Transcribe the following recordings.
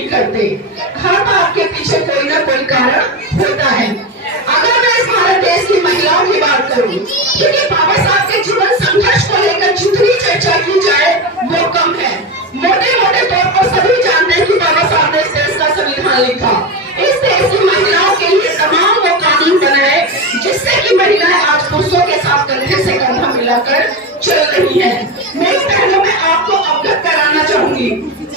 नहीं करते। हर बात के पीछे कोई ना कोई कारण होता है। अगर मैं इस भारत देश की महिलाओं की बात करूं, क्योंकि बाबा साहब के जीवन संघर्ष को लेकर जितनी चर्चा की जाए वो कम है। मोटे मोटे तौर पर सभी जानते हैं कि बाबा साहब ने इस देश का संविधान लिखा, इस देश की महिलाओं के लिए तमाम वो कानून बनाए जिससे कि महिलाएं आज पुरुषों के साथ कंधे से कंधा मिलाकर चल रही है। मेरी बहनों, मैं आपको अवगत कराना चाहूंगी,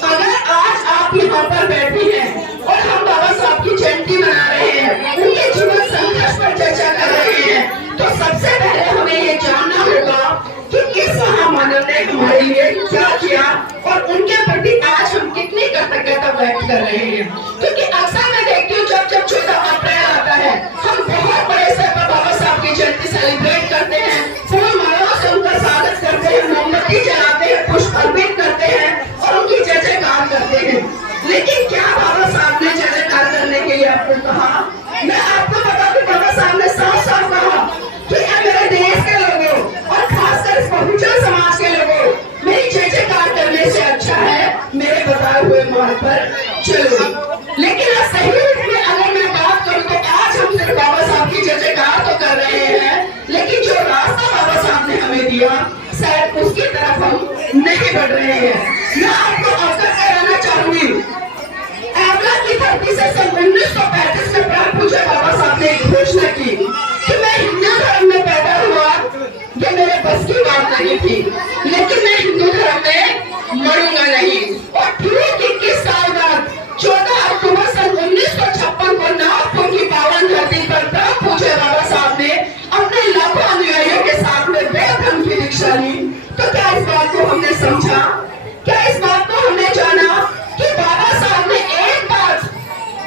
अगर आज आप यहाँ पर बैठी हैं और हम बाबा साहब की जयंती मना रहे हैं, उनके जीवन संघर्ष पर चर्चा कर रहे हैं, तो सबसे पहले हमें ये जानना होगा कि किस महामानव ने हमारे लिए क्या किया और उनके प्रति आज हम कितनी कृतज्ञता व्यक्त कर रहे हैं। क्योंकि अक्सर मैं देखती हूँ जब 14 अप्रैल आता है, हम बहुत बड़े स्तर पर बाबा साहब की जयंती सेलिब्रेट करते हैं, फूल मालाओं से उनका स्वागत करते हैं, मोमबत्ती जलाते हैं, पुष्प अर्पित करते हैं और उनकी जय जयकार करते हैं। लेकिन क्या बाबा साहब ने जय जयकार करने के लिए आपको कहा? मैं आपको बताऊं कि बाबा साहब ने साफ साफ कहा कि मेरे देश के लोगों और खासकर इस बहुजन समाज के लोगों, मेरी जय जयकार करने से अच्छा है मेरे बताए हुए मार्ग पर चलो। लेकिन सही में अगर मैं बात करूं तो आज हम सिर्फ बाबा साहब की जय जयकार तो कर रहे हैं, लेकिन जो रास्ता बाबा साहब ने हमें दिया शायद उसकी तरफ हम नहीं बढ़ रहे हैं। मैं आपको अवगत कराना चाहूंगी, आगरा की धरती से सन 1935 में प्राण पूज्य बाबा साहब ने एक घोषणा की कि मैं हिंदू धर्म में पैदा हुआ, ये मेरे बस की बात नहीं थी, लेकिन मैं हिंदू धर्म में मरूंगा नहीं। और ठीक 21 साल बाद 14 अक्टूबर सन 1956 को नागपुर की पावन धरती पर प्राण पूज्य बाबा साहब ने अपने लाखों अनुयायियों के साथ में वेद धर्म की दीक्षा ली। तो क्या इस बात को हमने समझा? क्या इस बात को हमने जाना कि बाबा साहब ने एक बात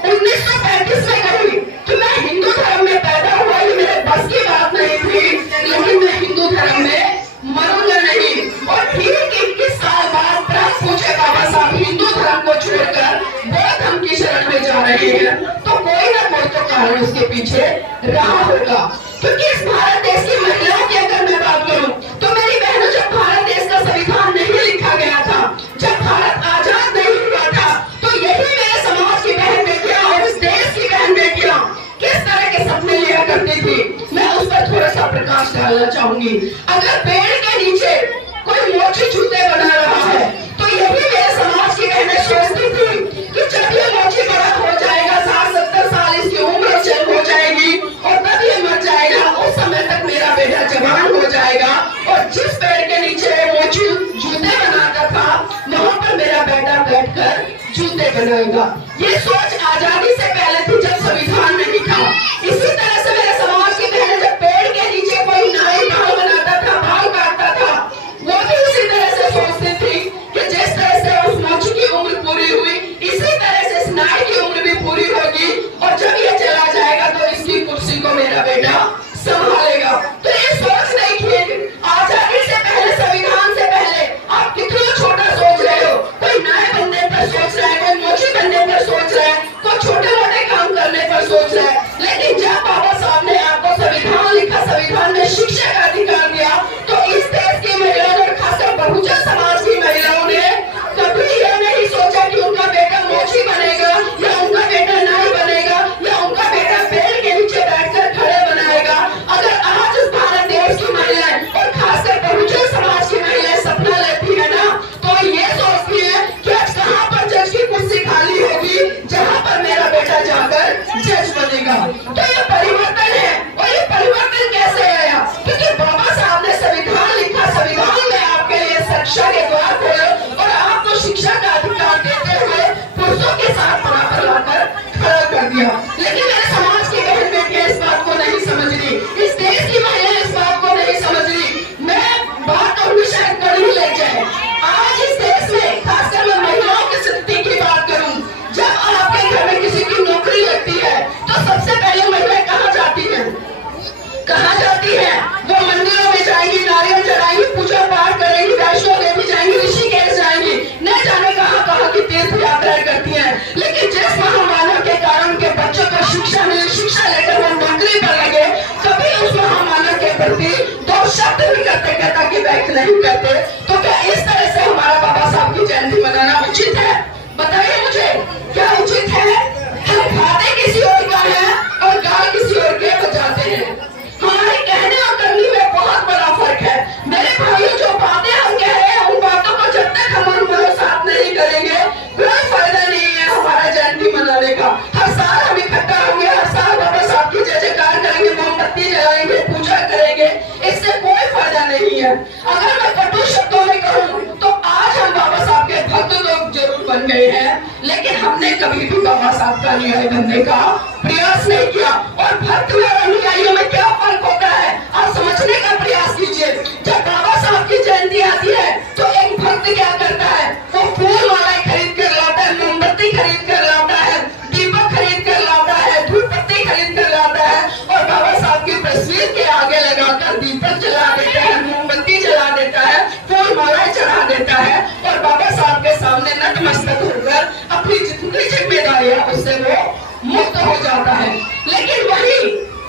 1935 में कही कि मैं हिंदू धर्म में पैदा हुआ, ये मेरे बस की बात नहीं थी, लेकिन मैं हिंदू धर्म में मरूंगा नहीं। और ठीक 21 साल बाद प्राण पूज्य बाबा साहब हिंदू धर्म को छोड़कर बौद्ध धर्म की शरण में जा रहे हैं, तो कोई ना कोई तो कारण उसके पीछे रहा होगा। क्योंकि इस भारत देश की महिलाओं की अगर मैं बात करूं तो मेरी बहनों, जब भारत देश का संविधान नहीं लिखा गया था, जब भारत आजाद नहीं हुआ था, तो यही मेरे समाज की बहन बेटियां और इस देश की बहन बेटियां किस तरह के सपने लिया करती थी, मैं उस पर थोड़ा सा प्रकाश डालना चाहूंगी। अगर पेड़ के नीचे कोई मोची जूते बना रहा है, तो यही मेरे समाज की बहनें सोचती थी कि जब ये मोची बड़ा हो जाएगा, 60-70 साल इसकी उम्र चल हो जाएगी और तब ये मर जाएगा, उस समय तक मेरा बेटा जवान हो जाएगा और जिस पेड़ के नीचे मोची जूते बनाता था वहां पर मेरा बेटा बैठकर जूते बनाएगा। ये सोच आजादी से पहले थी, जब संविधान नहीं था। इसी तरह से मेरे समाज की बहनें जब पेड़ के नीचे कोई नाई बाल बनाता था, बाल काटता था, वो भी उसी तरह से सोचती थी कि जिस तरह से उस मोची की उम्र पूरी हुई, इसी तरह से इस नाई की उम्र भी पूरी होगी और जब ये चला जाएगा तो इसकी कुर्सी को मेरा बेटा संभालेगा। तो ये सोच नहीं थी आजादी से पहले, संविधान से पहले। आप कितना छोटा सोच रहे हो, कोई नाई बनने पर सोच रहा है, कोई मोची बनने पर सोच रहा है, कोई छोटे मोटे काम करने पर सोच रहा है, लेकिन जब बाबा साहब ने आपको संविधान लिखा, संविधान में शिक्षा का अधिकार दिया, तो इस देश की महिलाओं और खासकर बहुजन समाज की महिलाओं ने कभी यह नहीं सोचा कि उनका बेटा मोची बनेगा या उनका बेटा नाई बनेगा या उनका बेटा पेड़ के नीचे बैठकर खड़े बनाएगा। अगर आज इस भारत देश की महिलाएं और खासकर बहुजन समाज की महिलाएं सपना लेती है ना, तो ये सोचती है कि आज कहाँ पर जज की कुर्सी खाली होगी जहाँ पर मेरा बेटा जाकर जज बनेगा। तो ये परिवर्तन है। और ये परिवर्तन कैसे आया? क्योंकि बाबा साहब ने संविधान लिखा, संविधान में आपके लिए शिक्षा के द्वार खोले और आपको शिक्षा का अधिकार देते हुए पुरुषों के साथ बराबर लाकर खड़ा कर दिया। लेकिन मेरे समाज की बहन बेटियां इस बात को नहीं समझ रही, इस देश की महिलाएं इस बात को नहीं समझ रही। मैं बात करूंगी शायद कड़ी ले जाए। आज इस देश में खासकर मैं महिलाओं की स्थिति की बात करूं, जब आपके घर में किसी की नौकरी लगती है तो सबसे पहले महिलाएं कहाँ जाती है? कहाँ जाती है? वो मंदिरों में जाएंगी, नारियल चढ़ाएंगी, पूजा पाठ करेंगी, वैष्णो देवी जाएंगी, ऋषिकेश जाएंगी, न जाने कहाँ कहाँ की तीर्थ यात्राएं करती हैं। लेकिन जिस महामानव के कारण उनके बच्चों को शिक्षा मिली, शिक्षा लेकर वो नौकरी पर लगे, कभी उस महामानव के प्रति दो शब्द भी कृतज्ञता की व्यक्त नहीं करते। तो क्या इस तरह से हमारा बाबा साहब की जयंती मनाना उचित है? बताइए मुझे, लेकिन हमने कभी भी बाबा साहब का अनुयायी बनने का प्रयास नहीं किया। और भक्त में और अनुयायियों में क्या फर्क होता है आप समझने का प्रयास कीजिए। जब बाबा साहब की जयंती आती है तो एक भक्त क्या करता है, वो फूल मालाएं खरीद कर लाता है, मोमबत्ती खरीद कर लाता है, दीपक खरीद कर लाता है, धूप पत्ती खरीद कर लाता है और बाबा साहब की तस्वीर के आगे लगाकर दीपक जला देता है, मोमबत्ती जला देता है, फूल मालाएं चढ़ा देता है और बाबा साहब के सामने नतमस्तक होकर अपनी जितनी जिम्मेदारियां उससे वो मुक्त हो जाता है। लेकिन वही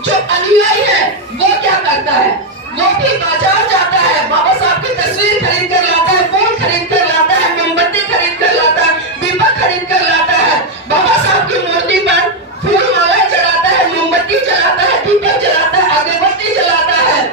जो अनुयायी है वो क्या करता है, वो भी बाजार जाता है, बाबा साहब की तस्वीर खरीद कर लाता है, फूल खरीद कर लाता है, मोमबत्ती खरीद कर लाता है, दीपक खरीद कर लाता है, बाबा साहब की मूर्ति पर फूल माला चढ़ाता है, मोमबत्ती जलाता है, दीपक जलाता है, अगरबत्ती जलाता है।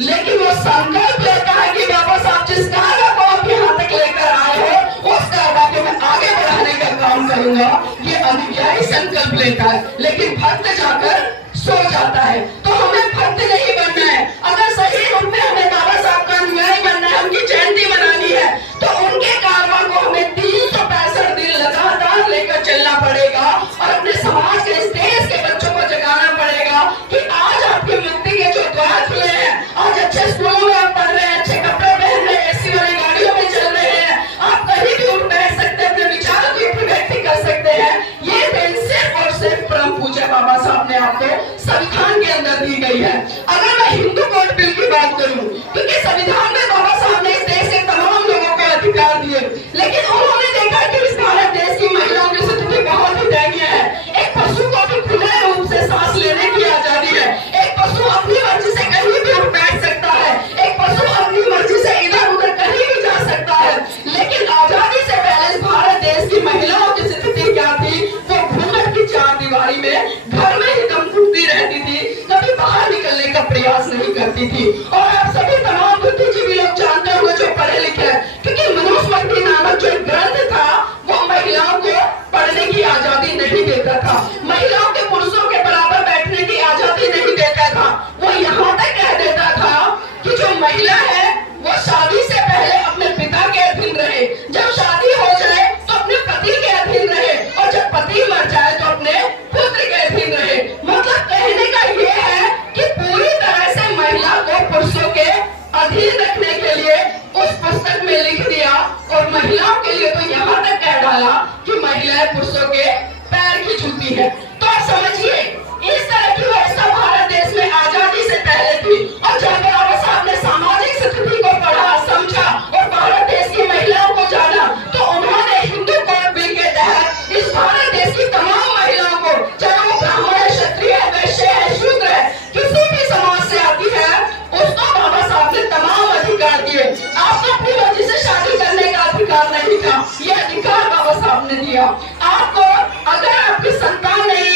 लेकिन वो संकल्प लेता है कि बाबा साहब जिस कार्य को आप यहाँ तक लेकर आए हो उस कार्य को मैं आगे बढ़ाने का काम करूंगा, ये अनुयायी संकल्प लेता है। लेकिन भक्त जाकर सो जाता है। तो हमें भक्त नहीं बनना है, अगर सही रूप में हमें बाबा साहब का अनुयायी बनना है, उनकी जयंती मनानी है तो उनके कारवां को हमें 365 दिन लगातार लेकर चलना पड़ेगा और अपने समाज के इस देश के बच्चों को जगाना पड़ेगा कि आज आपकी मुक्ति के जो द्वार खुले हैं, आज अच्छे स्कूलों में आप पढ़ रहे हैं, अच्छे कपड़े पहन रहे हैं, एसी वाली गाड़ियों में चल रहे हैं, आप कहीं भी उठ बैठ सकते हैं, अपने विचारों की अभिव्यक्ति कर सकते हैं। ये दिन सिर्फ और सिर्फ परम पूज्य बाबा साहब ने आपको संविधान के अंदर दी गई है। अगर मैं हिंदू कोड बिल की बात करूं, क्योंकि संविधान में बाबा साहब ने इस देश के तमाम लोगों को अधिकार दिए, लेकिन उन्होंने देखा कि इस भारत देश की महिलाओं की स्थिति बहुत ही दयनीय है। एक पशु को भी खुले रूप से सांस लेने की आजादी है, एक पशु अपनी मर्जी से कहीं भी उठ बैठ सकता है, एक पशु अपनी मर्जी से इधर उधर कहीं भी जा सकता है। लेकिन आजादी से पहले इस भारत देश की महिलाओं की स्थिति क्या थी, वो घूंघट की चार दीवारी में घर में ही दम घुटती रहती थी, कभी बाहर निकलने का प्रयास नहीं करती थी। और आप सभी तमाम बुद्धिजीवी लोग जानते होंगे जो पढ़े लिखे हैं, क्योंकि मनुस्मृति नामक जो ग्रंथ था वो महिलाओं को पढ़ने की आजादी नहीं देता था, महिलाओं के पुरुषों के बराबर बैठने की आजादी नहीं देता था। वो यहाँ तक कह देता था कि जो महिला है वो शादी से पहले अपने पिता के अधीन रहे, जब शादी हो जाए तो अपने पति के अधीन रहे और जब पति मर जाए तो अपने पुत्र के अधीन रहे। मतलब कहने का ये है कि पूरी तरह से महिला को पुरुषों के अधीन रखने के लिए उस पुस्तक में लिख दिया और महिलाओं के लिए तो यहाँ तक कह डाला कि महिलाएं पुरुषों के पैर की जूती है। तो आप समझिए इस तरह की व्यवस्था भारत देश में आजादी से पहले थी। और जब बाबा साहब ने सामाजिक स्थिति को पढ़ा, समझा और भारत देश की महिलाओं को जाना तो उन्होंने हिंदू कोड बिल के तहत इस भारत देश की तमाम महिलाओं को, चाहे वो ब्राह्मण है, क्षत्रिय है, वैश्य है, शूद्र है, किसी भी समाज से आती है, उसको बाबा साहब ने तमाम अधिकार दिए। आपको अपनी मर्जी से शादी करने का अधिकार नहीं था, ये अधिकार बाबा साहब ने दिया। आपको अगर आपकी संतान नहीं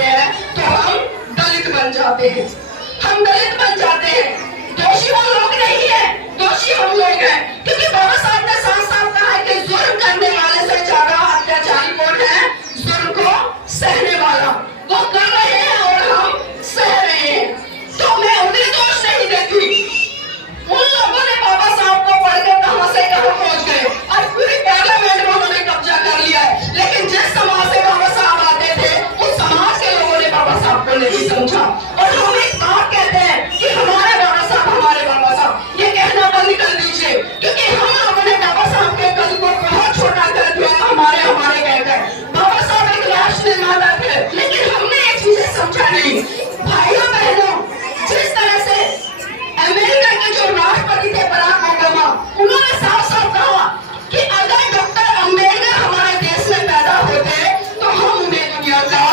होते हैं तो हम दलित बन जाते हैं, हम दलित बन जाते हैं। दोषी वो लोग नहीं है, दोषी हम लोग हैं, क्योंकि बाबा साहब ने साफ साफ कहा है कि जुर्म करने वाले से ज्यादा अत्याचारी कौन है? जुर्म को सहने वाला। वो कर रहे हैं और हम सह रहे हैं, तो मैं उन्हें दोष नहीं देती। उन लोगों ने बाबा साहब को पढ़कर कहां से कहां पहुंच गए, आज पूरी पार्लियामेंट में उन्होंने कब्जा कर लिया है। लेकिन जिस समाज से बाबा साहब आते थे उस समाज के लोगों ने बाबा साहब को नहीं समझा। और हम एक बात कहते हैं कि हमारे बाबा साहब, हमारे बाबा साहब, ये कहना बंद कर दीजिए, क्योंकि हम लोगों ने बाबा साहब के कद को बहुत छोटा कर दिया। हमारे हमारे कहकर बाबा साहब एक राष्ट्र निर्माता थे, लेकिन हमने एक चीज समझा नहीं। भाइयों बहनों, जिस तरह से अमेरिका के जो राष्ट्रपति थे बराक ओबामा, उन्होंने साफ साफ कहा कि अगर डॉक्टर अम्बेडकर हमारे देश में पैदा होते तो हम उन्हें दुनिया का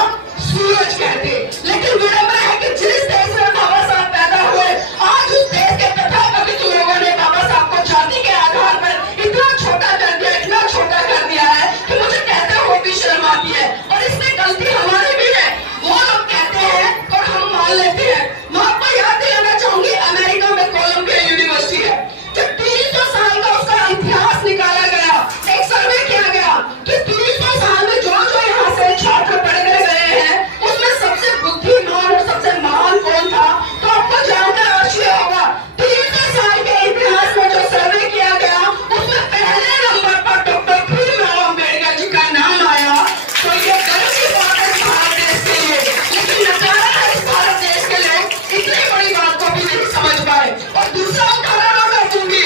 सूरज कहते। लेकिन विडंबना है कि जिस देश में बाबा साहब पैदा हुए, आज उस देश के तथाकथित लोगों ने बाबा साहब को जाति के आधार पर इतना छोटा कर दिया, इतना छोटा कर दिया है कि मुझे कहते हुए भी शर्म आती है। और इसमें गलती हमारी भी है। वो लोग कहते हैं और हम मान लेते हैं। मैं आपको याद दिलाना चाहूंगी, अमेरिका में कोलंबिया यूनिवर्सिटी है, जब 300 साल का उसका इतिहास निकाला गया, एक सर्वे किया गया कि 300 साल में जो यहाँ से छात्र पढ़ गए हैं उसमें सबसे बुद्धिमान और सबसे महान कौन था, तो आपको जानकर आश्चर्य होगा 300 साल के इतिहास में जो सर्वे किया गया उसमें पहले नंबर पर डॉक्टर भीमराव अम्बेडकर जी का नाम आया। तो ये गर्व की बात है भारत देश के लिए, लेकिन नकारा है इस भारत देश के लोग इतनी बड़ी बात को भी नहीं समझ पाए। और दूसरा उदाहरण मैं दूंगी,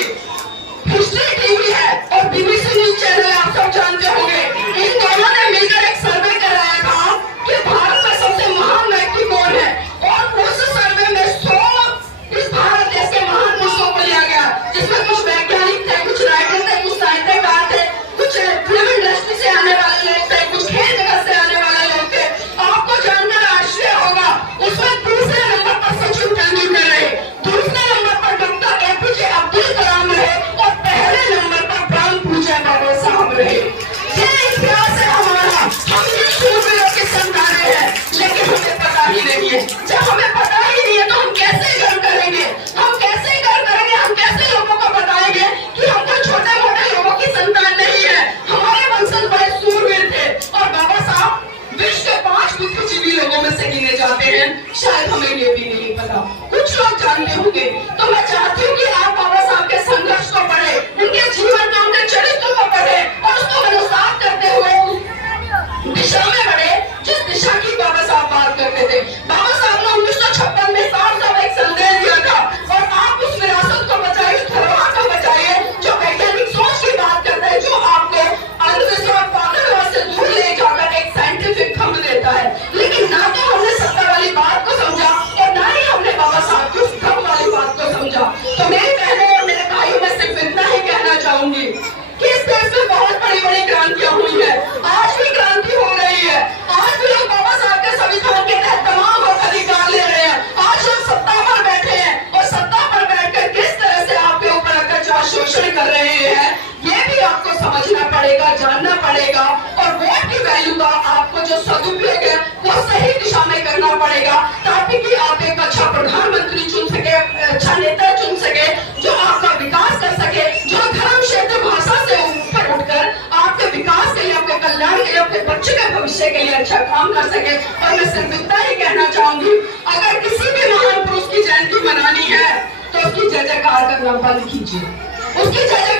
हिस्ट्री टीवी है और बीबीसी न्यूज चैनल, आप सब जानते होंगे, इन दोनों ने मिलकर एक सर्वे कराया था कि भारत में सबसे महान व्यक्ति कौन है। और उस सर्वे में 100 इस भारत देश के महान पुरुषों को लिया गया, जिसमें कुछ वैज्ञानिक थे, कुछ राइटर थे, कुछ साहित्यकार थे, कुछ फिल्म इंडस्ट्री से आने वाले लोग थे, कुछ खेल जगत से आने वाले लोग थे। आपको जानकर आश्चर्य होगा, उसमें दूसरे नंबर पर सचिन तेंदुलकर रहे, दूसरे नंबर पर डॉक्टर एपीजे अब्दुल कलाम रहे और पहले नंबर पर प्राण पूज्य बाबा साहब रहे। ये इतिहास है हमारा, हम इन शूरवीरों के संतान हैं, लेकिन हमें पता ही नहीं है। जब हमें पता ही नहीं है तो हम कैसे गर्व करेंगे, हम कैसे गर्व करेंगे, हम कैसे लोगों को बताएंगे कि हम कोई छोटे मोटे लोगों की संतान नहीं है। हमारे वंशज बड़े शूरवीर थे और बाबा साहब विश्व के 5 बुद्धिजीवी लोगों में से गिने जाते हैं। शायद हमें ये भी नहीं पता, कुछ लोग जानते होंगे। तो मैं चाहती हूँ कि आप बाबा साहब के संघर्ष को पढ़े, उनके जीवन में उनके चरित्र को पढ़े और उसको मनोसात करते हुए दिशा में बढ़े जिस दिशा की बाबा साहब बात करते थे। बाबा साहब ने 1956 में साफ एक संदेश दिया था, और आप उस विरासत को बचाइए, उस धरोहर को बचाइए जो वैज्ञानिक सोच की बात करता है, जो आपको अंधविश्वास पागलवाद से दूर ले जाकर एक साइंटिफिक थंब देता है। लेकिन ना तो हमने सत्ता वाली बात को समझा और ना ही हमने बाबा साहब की उस थंब वाली बात को समझा। तो मेरे बहनों और मेरे भाइयों में सिर्फ इतना ही कहना चाहूंगी कि इस देश में बहुत बड़ी बड़ी क्रांतियां हुई है, आज भी क्रांति हो रही है, आज भी लोग बाबा साहब के संविधान के तहत तमाम अधिकार ले रहे हैं। आज लोग सत्ता पर बैठे हैं और सत्ता पर बैठकर किस तरह से आपके ऊपर अत्याचार शोषण कर रहे हैं, ये भी आपको समझना पड़ेगा, जानना पड़ेगा। और वोट की वैल्यू का आपको जो सदुपयोग है वो सही दिशा में करना पड़ेगा, ताकि कि आप एक अच्छा प्रधानमंत्री चुन सके, अच्छा नेता चुन सके, जो आपका विकास कर सके, जो धर्म क्षेत्र भाषा से ऊपर उठकर आपके विकास के लिए, आपके कल्याण के लिए, अपने बच्चे के भविष्य के लिए अच्छा काम कर सके। और मैं सिर्फ इतना ही कहना चाहूंगी, अगर किसी भी महान पुरुष की जयंती मनानी है तो उसकी जय जयकार करना बंद कीजिए, उसकी जय